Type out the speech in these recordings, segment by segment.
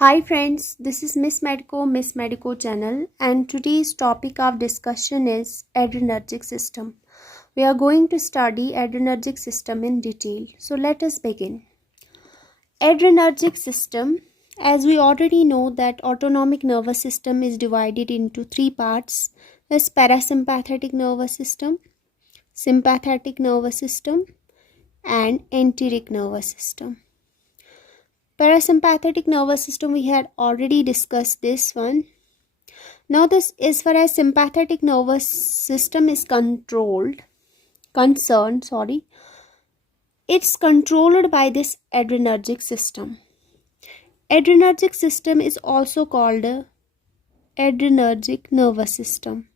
Hi friends, this is Miss Medico channel, and today's topic of discussion is adrenergic system. We are going to study adrenergic system in detail. So let us begin. Adrenergic system, as we already know that autonomic nervous system is divided into three parts: is parasympathetic nervous system, sympathetic nervous system, and enteric nervous system. Parasympathetic nervous system, we had already discussed this one. Now this, as far as sympathetic nervous system is concerned, it's controlled by this adrenergic system. Adrenergic system is also called a adrenergic nervous system.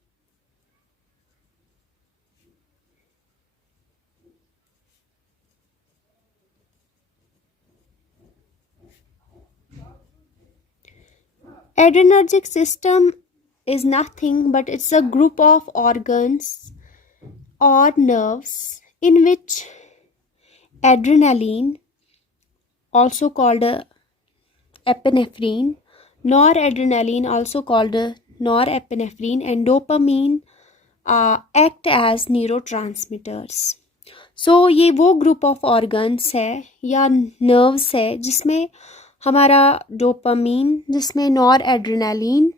Adrenergic system is nothing but it's a group of organs or nerves in which adrenaline, also called epinephrine, noradrenaline, also called norepinephrine, and dopamine act as neurotransmitters. So ये वो group of organs है या nerves है जिसमें हमारा dopamine, जिसमें nor adrenaline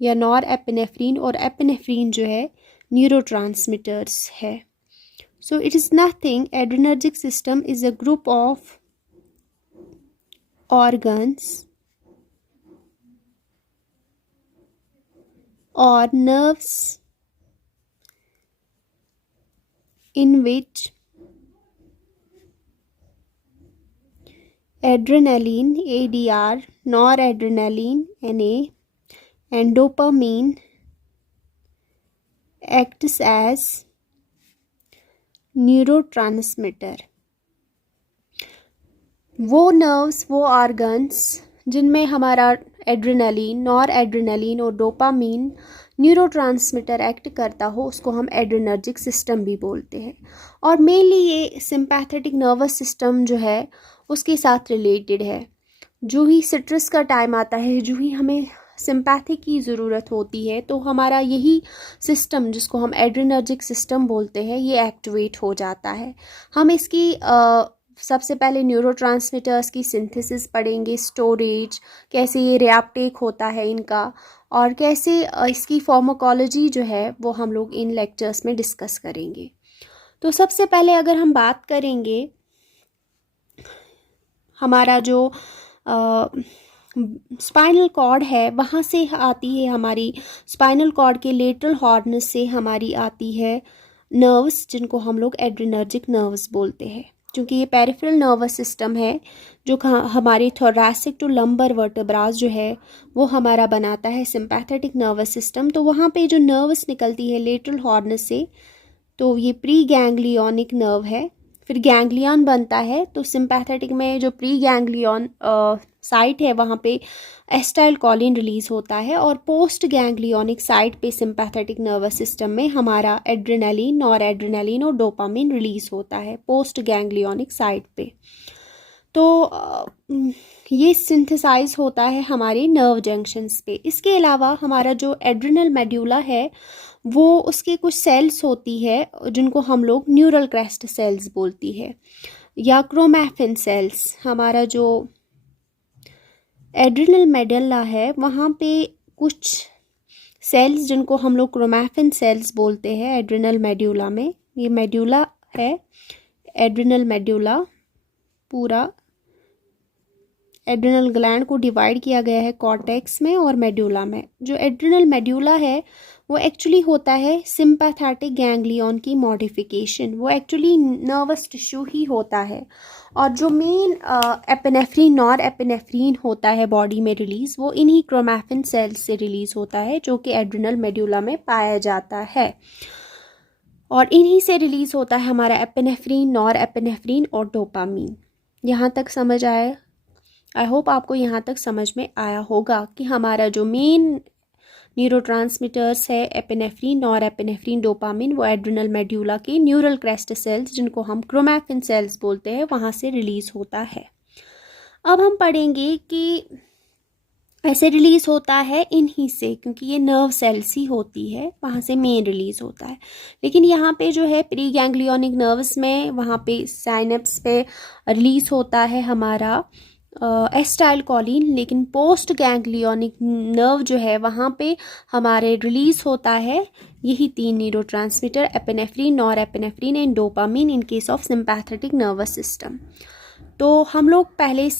या nor epinephrine और एपिनेफ्रीन जो है न्यूरोट्रांसमीटर्स है. So it is nothing. Adrenergic system is a group of organs or nerves in which adrenaline, ADR, noradrenaline, NA, and dopamine acts as neurotransmitter. वो nerves, वो organs जिनमें हमारा adrenaline, nor adrenaline और dopamine neurotransmitter act करता हो, उसको हम adrenergic system भी बोलते हैं. और मेनली ये सिंपैथेटिक नर्वस सिस्टम जो है उसके साथ रिलेटेड है. जो ही सिट्रस का टाइम आता है, जो ही हमें सिंपैथी की ज़रूरत होती है, तो हमारा यही सिस्टम जिसको हम एड्रेनर्जिक सिस्टम बोलते हैं ये एक्टिवेट हो जाता है. हम इसकी सबसे पहले न्यूरोट्रांसमीटर्स की सिंथेसिस पढ़ेंगे, स्टोरेज, कैसे ये रिएप्टेक होता है इनका, और कैसे इसकी फार्माकोलॉजी जो है वो हम लोग इन लेक्चर्स में डिस्कस करेंगे. तो सबसे पहले अगर हम बात करेंगे हमारा जो स्पाइनल कॉर्ड है, वहाँ से आती है हमारी स्पाइनल कॉर्ड के लेटरल हॉर्न से हमारी आती है नर्व्स जिनको हम लोग एड्रेनर्जिक नर्व्स बोलते हैं. क्योंकि ये पेरिफेरल नर्वस सिस्टम है जो हमारे थोरैसिक टू लंबर वर्टेब्रास जो है वो हमारा बनाता है सिंपैथेटिक नर्वस सिस्टम. तो वहाँ पे जो नर्व्स निकलती है लेटरल हॉर्न से, तो ये प्री गैंग्लियनिक नर्व है. फिर गैंग्लियन बनता है, तो सिंपैथेटिक में जो प्री गैंग्लियन साइट है वहाँ पे एस्टाइल कॉलिन रिलीज होता है, और पोस्ट गैंग्लियोनिक साइट पे सिंपैथेटिक नर्वस सिस्टम में हमारा एड्रेनालिन, नॉरएड्रेनालिन और डोपामिन रिलीज होता है पोस्ट गैंग्लियोनिक साइट पे. तो ये सिंथेसाइज होता है हमारे नर्व जंक्शंस पे. इसके अलावा हमारा जो एड्रेनल मेड्यूला है वो उसके कुछ सेल्स होती है जिनको हम लोग न्यूरल क्रेस्ट सेल्स बोलती है या क्रोमैफिन सेल्स. हमारा जो एड्रेनल मेडुला है वहाँ पे कुछ सेल्स जिनको हम लोग क्रोमैफिन सेल्स बोलते हैं एड्रेनल मेड्यूला में. ये मेड्यूला है, एड्रेनल मेड्यूला, पूरा एड्रेनल ग्लैंड को डिवाइड किया गया है कॉर्टेक्स में और मेड्यूला में. जो एड्रेनल मेड्यूला है वो एक्चुअली होता है सिंपैथेटिक गैंग्लियन की मॉडिफिकेशन. वो एक्चुअली नर्वस टिश्यू ही होता है, और जो मेन एपिनेफ्रीन, नॉर एपिनेफ्रीन होता है बॉडी में रिलीज, वो इन्हीं क्रोमैफिन सेल्स से रिलीज होता है जो कि एड्रेनल मेड्यूला में पाया जाता है. और इन्हीं से रिलीज होता है हमारा एपिनेफ्रीन, नॉर एपिनेफ्रीन और डोपामीन. यहाँ तक समझ आया? आई होप आपको यहाँ तक समझ में आया होगा कि हमारा जो मेन न्यूरोट्रांसमीटर्स है एपिनेफ्रीन, नॉरएपिनेफ्रीन, डोपामिन, वो एड्रेनल मेड्यूला के न्यूरल क्रेस्ट सेल्स जिनको हम क्रोमैफिन सेल्स बोलते हैं वहाँ से रिलीज होता है. अब हम पढ़ेंगे कि ऐसे रिलीज होता है इन्हीं से, क्योंकि ये नर्व सेल्स ही होती है, वहाँ से मेन रिलीज होता है। लेकिन यहाँ पे जो है प्री गैंग्लियोनिक नर्व्स में वहाँ पे साइनेप्स पे रिलीज होता है हमारा एसिटाइलकोलिन, लेकिन पोस्ट गैंग्लियोनिक नर्व जो है वहाँ पे हमारे रिलीज होता है यही 3 neurotransmitter, epinephrine, norepinephrine and dopamine in case of sympathetic nervous system. तो हम लोग पहले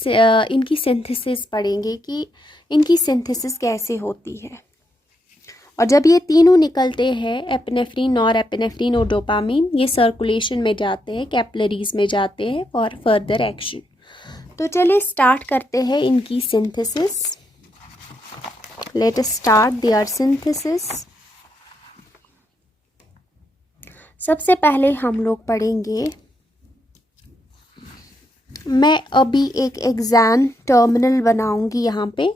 इनकी सिंथेसिस पढ़ेंगे कि इनकी सिंथेसिस कैसे होती है। और जब ये तीनों निकलते हैं, एपिनेफ्रिन, नॉरएपिनेफ्रिन और डोपामिन, ये सर्कुलेशन में जाते हैं, कैपिलरीज में जाते हैं फॉर फर्दर एक्शन। तो चलिए स्टार्ट करते हैं इनकी synthesis. Let us start their synthesis. सबसे पहले हम लोग पढ़ेंगे, मैं अभी एक एग्जाम टर्मिनल बनाऊंगी। यहाँ पे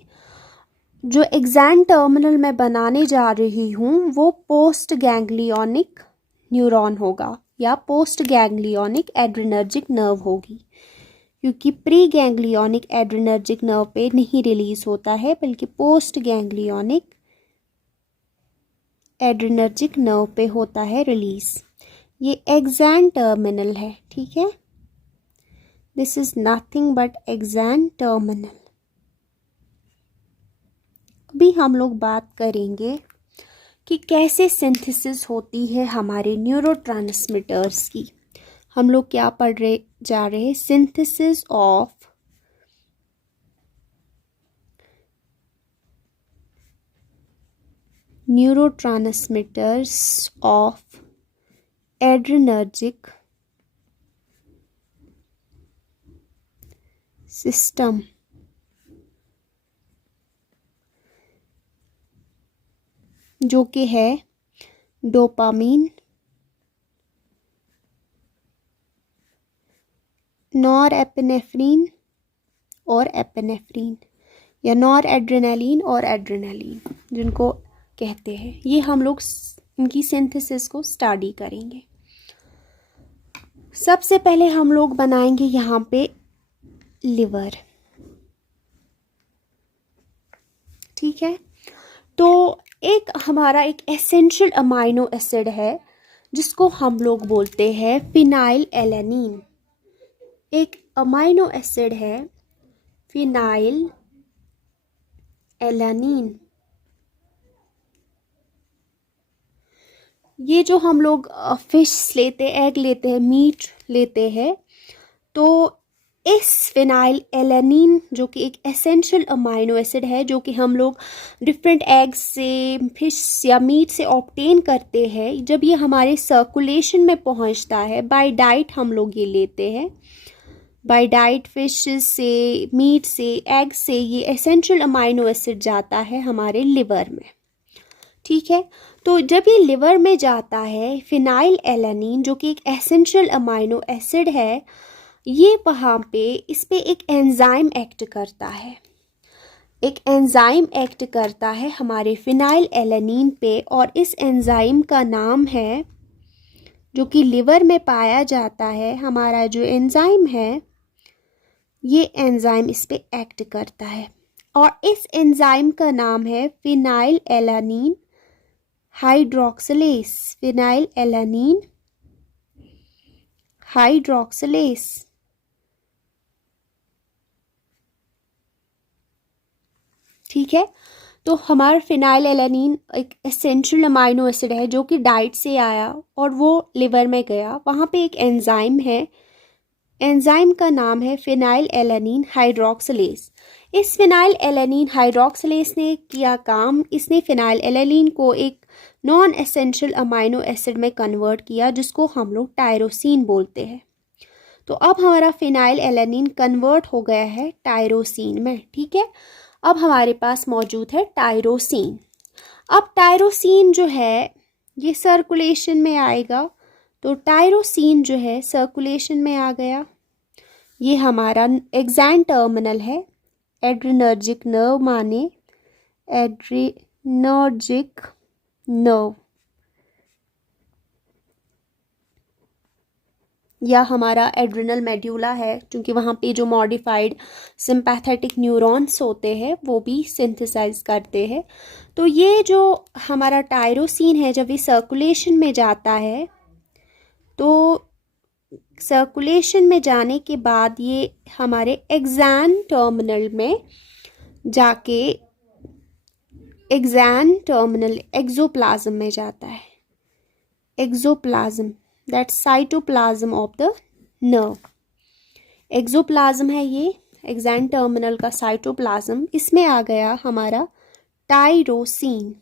जो एग्जाम टर्मिनल मैं बनाने जा रही हूँ वो पोस्ट गैंग्लियोनिक न्यूरॉन होगा या पोस्ट गैंग्लियोनिक एड्रेनर्जिक नर्व होगी, क्योंकि प्री गैंग्लियोनिक एड्रेनर्जिक नर्व पे नहीं रिलीज होता है, बल्कि पोस्ट गैंग्लियोनिक एड्रेनर्जिक नर्व पे होता है रिलीज। ये एग्जाम टर्मिनल है, ठीक है। This is nothing but exam terminal. अभी हम लोग बात करेंगे कि कैसे सिंथेसिस होती है हमारे न्यूरोट्रांसमीटर्स की। हम लोग क्या पढ़ रहे जा रहे हैं, synthesis of neurotransmitters of adrenergic system. जो कि है डोपामीन, नॉरएपिनेफ्रिन और एपिनेफ्रिन, या नॉर एड्रेनालिन और एड्रेनालिन जिनको कहते हैं। ये हम लोग इनकी सिंथेसिस को स्टडी करेंगे। सबसे पहले हम लोग बनाएंगे यहाँ पे लिवर, ठीक है। तो एक हमारा एक एसेंशियल अमाइनो एसिड है जिसको हम लोग बोलते हैं फिनाइल एलेनिन। एक अमाइनो एसिड है फिनाइल एलेनिन। ये जो हम लोग फिश लेते हैं, एग लेते हैं, मीट लेते हैं, तो इस फिनाइल एलेनिन जो कि एक एसेंशियल अमाइनो एसिड है, जो कि हम लोग डिफरेंट एग्स से, फिश या मीट से ऑब्टेन करते हैं, जब ये हमारे सर्कुलेशन में पहुंचता है, बाय डाइट हम लोग ये लेते हैं, बाय डाइट फिश से, मीट से, एग से, ये एसेंशियल अमाइनो एसिड जाता है हमारे लिवर में, ठीक है। तो जब ये लिवर में जाता है, फिनाइल एलेनिन जो कि एक एसेंशियल अमाइनो एसिड है, ये वहाँ पे इस पे एक एंजाइम एक्ट करता है, एक एंजाइम एक्ट करता है हमारे फिनाइल एलेनिन पे, और इस एंजाइम का नाम है, जो कि लिवर में पाया जाता है, हमारा जो एंजाइम है, ये एंजाइम इस पे एक्ट करता है, और इस एंजाइम का नाम है फिनाइल एलानीन हाइड्रोक्सिलेस। फिनाइल एलानीन हाइड्रोक्सिलेस, ठीक है। तो हमारा फिनाइल एलानीन एक एसेंशियल अमाइनो एसिड है जो कि डाइट से आया और वो लिवर में गया, वहाँ पे एक एंजाइम है, एंजाइम का नाम है फिनाइल एलानीन हाइड्रोक्सिलेस। इस फिनाइल एलानीन हाइड्रोक्सिलेस ने किया काम, इसने फिनाइल एलानीन को एक नॉन एसेंशियल अमाइनो एसिड में कन्वर्ट किया, जिसको हम लोग टायरोसिन बोलते हैं। तो अब हमारा फिनाइल एलानीन कन्वर्ट हो गया है टायरोसिन में, ठीक है। अब हमारे पास मौजूद है टायरोसिन। अब टायरोसिन जो है ये सर्कुलेशन में आएगा, तो टायरोसिन जो है सर्कुलेशन में आ गया। ये हमारा एग्जाम टर्मिनल है, एड्रेनर्जिक नर्व माने एड्रेनर्जिक नर्व, या हमारा एड्रिनल मेड्यूला है, क्योंकि वहाँ पे जो मॉडिफाइड सिंपैथेटिक न्यूरॉन्स होते हैं वो भी सिंथेसाइज करते हैं। तो ये जो हमारा टायरोसिन है जब ये सर्कुलेशन में जाता है तो सर्कुलेशन में जाने के बाद ये हमारे एक्सैन टर्मिनल में जाके एक्सैन टर्मिनल एक्सोप्लाज्म में जाता है। Axoplasm, that cytoplasm of the nerve. Axoplasm है ये एक्सैन टर्मिनल का साइटोप्लाज्म। इसमें आ गया हमारा टायरोसिन।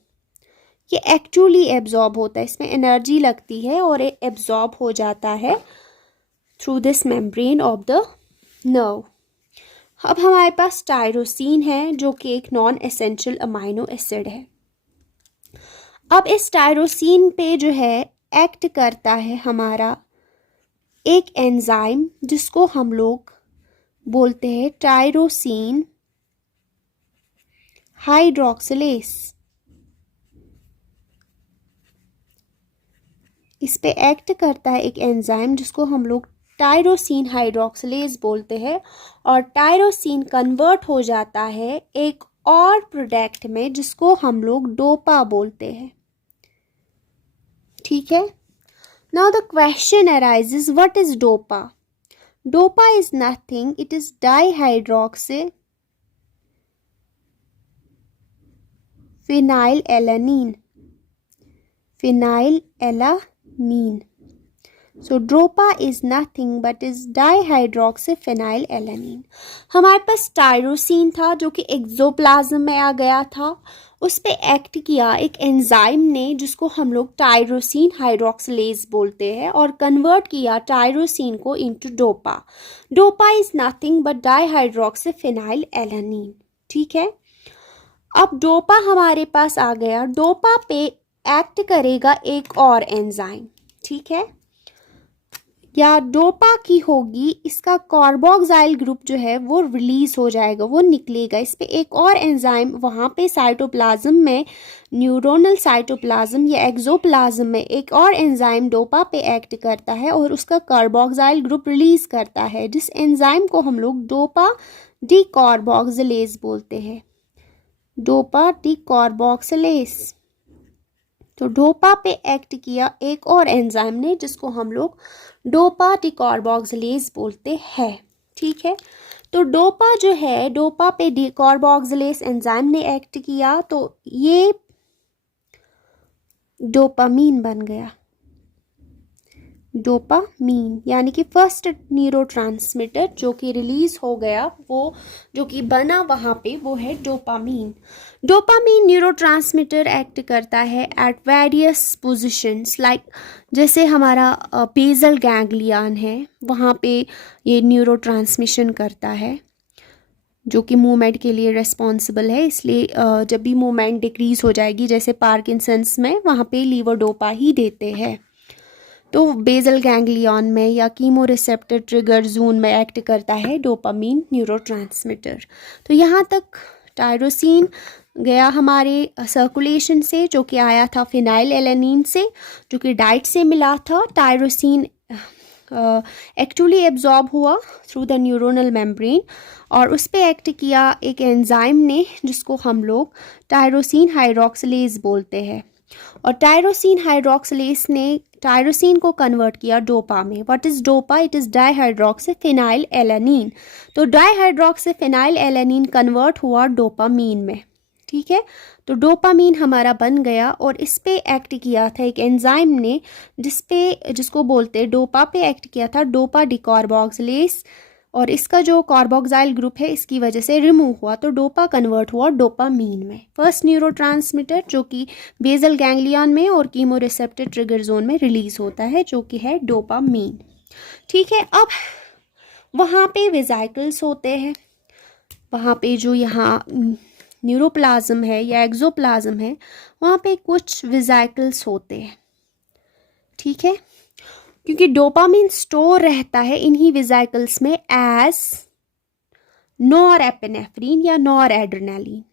ये एक्चुअली एब्जॉर्ब होता है, इसमें एनर्जी लगती है और ये एब्जॉर्ब हो जाता है through this membrane of the nerve. अब हमारे पास टायरोसिन है जो कि एक नॉन एसेंशियल अमाइनो एसिड है। अब इस टायरोसिन पे जो है एक्ट करता है हमारा एक एंजाइम जिसको हम लोग बोलते हैं टायरोसिन हाइड्रोक्सिलेस। इस पे एक्ट करता है एक एंजाइम जिसको हम लोग टायरोसिन हाइड्रोक्सिलेज बोलते हैं, और टायरोसिन कन्वर्ट हो जाता है एक और प्रोडक्ट में जिसको हम लोग डोपा बोलते हैं। ठीक है, now the question arises, what is dopa? Dopa is nothing, it is dihydroxy phenylalanine. Phenylalanine. So DOPA is nothing but is dihydroxyphenylalanine. हमारे पास टायरोसिन था जो कि एक्सोप्लाज्म में आ गया था। उस पे एक्ट किया एक एंजाइम ने जिसको हम लोग टायरोसिन हाइड्रोक्सिलेज बोलते हैं, और कन्वर्ट किया टायरोसिन को into dopa. Dopa is nothing but dihydroxyphenylalanine. ठीक है, अब डोपा हमारे पास आ गया। डोपा पे एक्ट करेगा एक और एंजाइम। ठीक है, या डोपा की होगी, इसका कार्बोक्सिल ग्रुप जो है वो रिलीज हो जाएगा, वो निकलेगा। इस पे एक और एंजाइम वहाँ पे साइटोप्लाज्म में, न्यूरोनल साइटोप्लाज्म या एक्सोप्लाज्म में एक और एंजाइम डोपा पे एक्ट करता है और उसका कार्बोक्सिल ग्रुप रिलीज करता है, जिस एंजाइम को हम लोग डोपा डीकार्बोक्सिलेज बोलते हैं। Dopa decarboxylase. तो डोपा पे एक्ट किया एक और एंजाइम ने जिसको हम लोग डोपा डीकार्बोक्सिलेज बोलते हैं। ठीक है, तो डोपा जो है, डोपा पे डीकार्बोक्सिलेज एंजाइम ने एक्ट किया तो ये डोपामीन बन गया। डोपामीन यानी कि फर्स्ट न्यूरोट्रांसमीटर जो कि रिलीज हो गया, वो जो कि बना वहाँ पे, वो है डोपामीन। डोपामीन न्यूरोट्रांसमीटर एक्ट करता है एट वेरियस पोजीशंस, लाइक जैसे हमारा बेसल गैंग्लियन है, वहाँ पे ये न्यूरोट्रांसमिशन करता है जो कि मूवमेंट के लिए रिस्पॉन्सिबल है। इसलिए जब भी मूवमेंट डिक्रीज हो जाएगी, जैसे पार्किंसंस में, वहाँ पे लीवोडोपा ही देते हैं। तो बेसल गैंग्लियन में या कीमो रिसेप्टर ट्रिगर जोन में एक्ट करता है डोपामीन न्यूरोट्रांसमीटर। तो यहाँ तक टायरोसिन गया हमारे सर्कुलेशन से, जो कि आया था फिनाइलएलानीन से, जो कि डाइट से मिला था। टायरोसिन एक्चुअली एब्जॉर्ब हुआ थ्रू द न्यूरोनल मेम्ब्रेन, और उस पे एक्ट किया एक एंजाइम ने जिसको हम लोग टायरोसिन हाइड्रोक्सिलेज बोलते हैं, और टायरोसिन हाइड्रोक्सिलेज ने टायरोसिन को कन्वर्ट किया डोपा में। What is dopa? It is dihydroxyphenylalanine. तो डाइहाइड्रोक्सीफेनाइलएलानीन कन्वर्ट हुआ डोपामीन में। ठीक है, तो डोपामीन हमारा बन गया, और इस पे एक्ट किया था एक एंजाइम ने जिसको बोलते डोपा पे एक्ट किया था डोपा डीकार्बोक्सिलेज, और इसका जो कार्बोक्सिल ग्रुप है इसकी वजह से रिमूव हुआ, तो डोपा कन्वर्ट हुआ डोपामीन में। फर्स्ट न्यूरोट्रांसमीटर जो कि बेसल गैंग्लियन में और कीमो रिसेप्टर ट्रिगर जोन में रिलीज होता है, जो कि है डोपामीन। ठीक है, अब वहाँ पे वेसिकल्स होते हैं, वहाँ पे जो यहाँ न्यूरोप्लाज्म है या एक्सोप्लाज्म है, वहाँ पे कुछ वेसिकल्स होते हैं। ठीक है, क्योंकि डोपामीन स्टोर रहता है इन्हीं वेसिकल्स में एज नॉरएपिनेफ्रिन या नॉरएड्रेनालिन।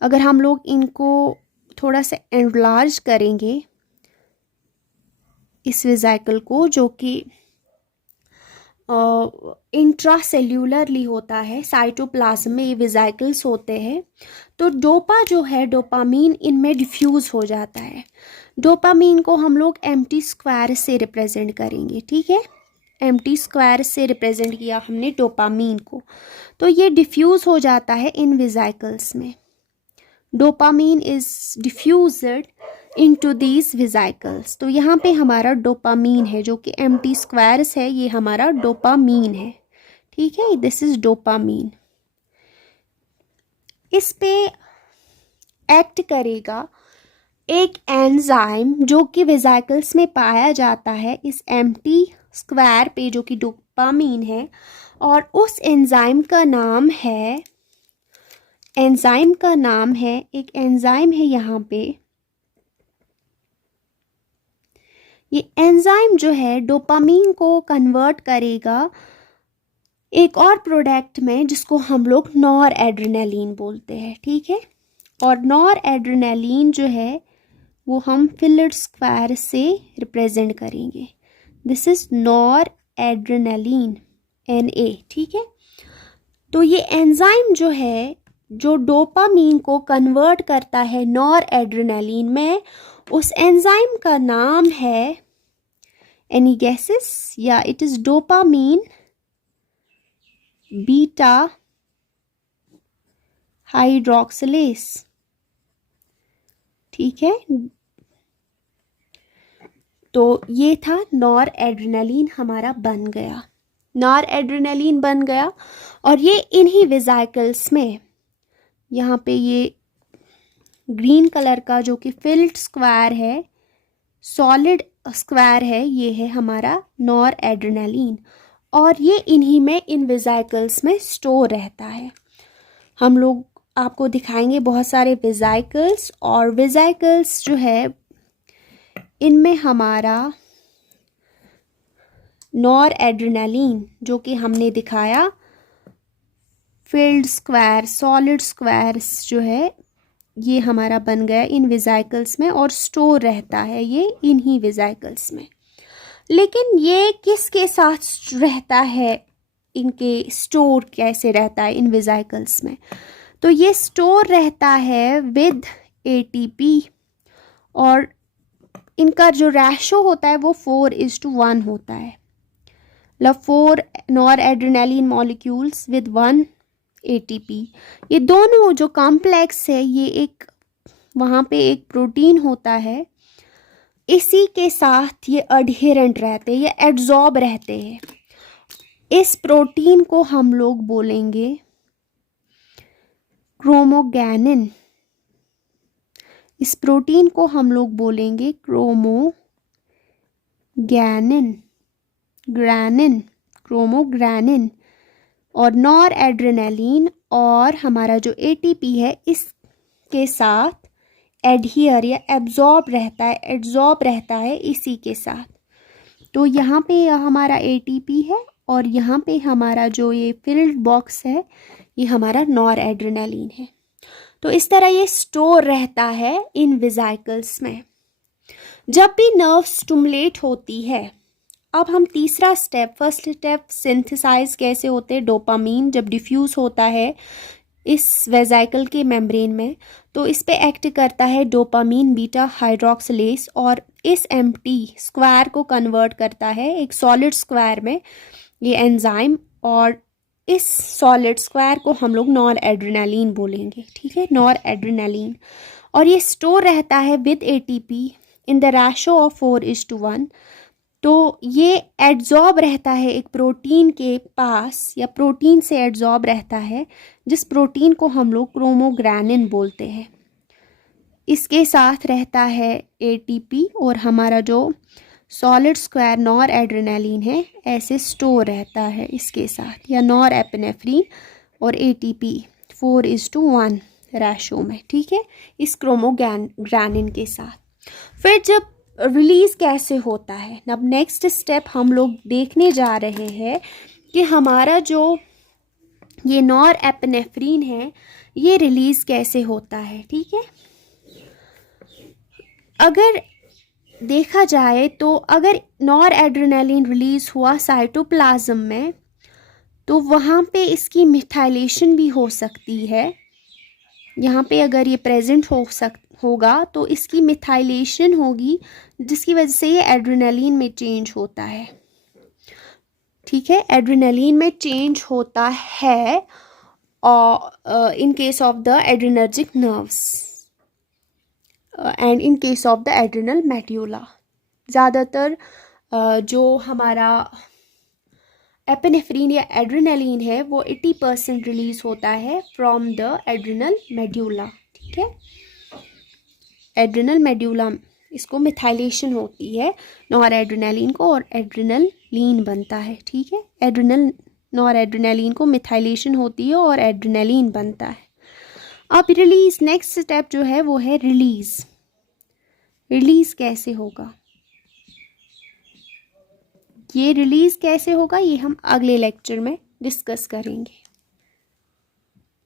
अगर हम लोग इनको थोड़ा सा एनलार्ज करेंगे, इस वेसिकल को, जो कि इंट्रासेल्यूलरली होता है, साइटोप्लाज्म में ये वेसिकल्स होते हैं। तो डोपा जो है, डोपामीन इनमें डिफ्यूज़ हो जाता है। डोपामीन को हम लोग एम्प्टी स्क्वायर से रिप्रेजेंट करेंगे, ठीक है। एम्प्टी स्क्वायर से रिप्रेजेंट किया हमने डोपामीन को। तो ये डिफ्यूज़ हो जाता है इन वेसिकल्स में। Dopamine is diffused into these vesicles. तो यहाँ पे हमारा डोपामीन है जो कि एम्प्टी स्क्वायर्स है, ये हमारा डोपामीन है, ठीक है। This is dopamine. इस पे एक्ट करेगा एक एंजाइम जो कि वेसिकल्स में पाया जाता है, इस एम्प्टी स्क्वायर पे, जो कि डोपामीन है। और उस एंजाइम का नाम है, एक एंजाइम है यहाँ पे। ये एंजाइम जो है डोपामीन को कन्वर्ट करेगा एक और प्रोडक्ट में, जिसको हम लोग नॉर एड्रेनालिन बोलते हैं, ठीक है। और नॉर एड्रेनालिन जो है वो हम फिलिड स्क्वायर से रिप्रेजेंट करेंगे। This is nor adrenaline, Na, ठीक है। तो ये एंजाइम जो है, जो डोपामीन को कन्वर्ट करता है नॉर एड्रेनालिन में, उस एंजाइम का नाम है, एनी गेसेस? या इट इज डोपामीन बीटा हाइड्रोक्सिलेस, ठीक है। तो ये था नॉर एड्रेनालिन, हमारा बन गया, नॉर एड्रेनालिन बन गया। और ये इन्हीं वेसिकल्स में, यहाँ पे ये ग्रीन कलर का जो कि फिल्ड स्क्वायर है, सॉलिड स्क्वायर है, ये है हमारा नॉर एड्रेनालिन। और ये इन्हीं में, इन वेसिकल्स में स्टोर रहता है। हम लोग आपको दिखाएंगे बहुत सारे वेसिकल्स, और वेसिकल्स जो है इनमें हमारा नॉर एड्रेनालिन, जो कि हमने दिखाया, फील्ड स्क्वायर, सॉलिड स्क्वायर्स जो है, ये हमारा बन गया इन वेसिकल्स में, और स्टोर रहता है ये इन्हीं वेसिकल्स में। लेकिन ये किसके साथ रहता है, इनके स्टोर कैसे रहता है इन वेसिकल्स में? तो ये स्टोर रहता है विद ATP, और इनका जो रेशो होता है वो 4:1 होता है। मतलब 4 nor adrenaline molecules with 1 ATP। ये दोनों जो कॉम्प्लेक्स है, ये एक वहाँ पे एक प्रोटीन होता है, इसी के साथ ये अडहेरेंट रहते हैं, ये एड्जॉर्ब रहते हैं। इस प्रोटीन को हम लोग बोलेंगे क्रोमोगैनिन। इस प्रोटीन को हम लोग बोलेंगे क्रोमोग्रानिन। और नॉर एड्रेनालिन और हमारा जो ATP है, इसके साथ एडहियर या एब्जॉर्ब रहता है इसी के साथ। तो यहाँ पे हमारा ATP है, और यहाँ पे हमारा जो ये फिल्ड बॉक्स है, ये हमारा नॉर एड्रेनालिन है। तो इस तरह ये स्टोर रहता है इन वेसिकल्स में। जब भी नर्व स्टिमुलेट होती है, अब हम तीसरा स्टेप, फर्स्ट स्टेप सिंथेसाइज कैसे होते हैं डोपामीन, जब डिफ्यूज होता है इस वेसिकल के मेम्ब्रेन में, तो इस पे एक्ट करता है डोपामीन बीटा हाइड्रोक्सिलेस, और इस एम्प्टी स्क्वायर को कन्वर्ट करता है एक सॉलिड स्क्वायर में ये एंजाइम। और इस सॉलिड स्क्वायर को हम लोग नॉर एड्रेनालिन बोलेंगे, ठीक है, नॉर एड्रेनालिन। और ये स्टोर रहता है with ATP in the ratio of 4:1। तो ये एड्जॉर्ब रहता है एक प्रोटीन के पास, या प्रोटीन से एड्जॉर्ब रहता है, जिस प्रोटीन को हम लोग क्रोमोग्रानिन बोलते हैं। इसके साथ रहता है ATP, और हमारा जो सॉलिड स्क्वायर नॉर एड्रेनालिन है, ऐसे स्टोर रहता है इसके साथ, या नॉर एपिनेफ्रिन और ATP 4:1 रेशो में, ठीक है, इस क्रोमोग्रानिन के साथ। फिर जब रिलीज कैसे होता है, अब नेक्स्ट स्टेप हम लोग देखने जा रहे हैं कि हमारा जो ये नॉर एपिनेफ्रिन है, ये रिलीज कैसे होता है, ठीक है। अगर देखा जाए तो अगर नॉर एड्रेनालिन रिलीज हुआ साइटोप्लाज्म में तो वहाँ पे इसकी मिथाइलेशन भी हो सकती है। यहाँ पे अगर ये प्रेजेंट होगा तो इसकी मिथाइलेशन होगी, जिसकी वजह से ये एड्रेनालिन में चेंज होता है। ठीक है, एड्रेनालिन में चेंज होता है और in case of the adrenergic nerves and in case of the adrenal medulla. ज़्यादातर जो हमारा एपिनेफ्रीन या एड्रेनालिन है वो 80% रिलीज होता है फ्रॉम द एड्रेनल मेड्यूला। ठीक है, एड्रेनल मेड्यूला इसको मिथाइलेशन होती है नॉर एड्रेनालिन को और एड्रेनल लीन बनता है। ठीक है, एड्रेनल नॉर एड्रेनालिन को मिथाइलेशन होती है और एड्रेनालिन बनता है। अब रिलीज, नेक्स्ट स्टेप जो है वो है रिलीज। रिलीज कैसे होगा, ये रिलीज कैसे होगा ये हम अगले लेक्चर में डिस्कस करेंगे।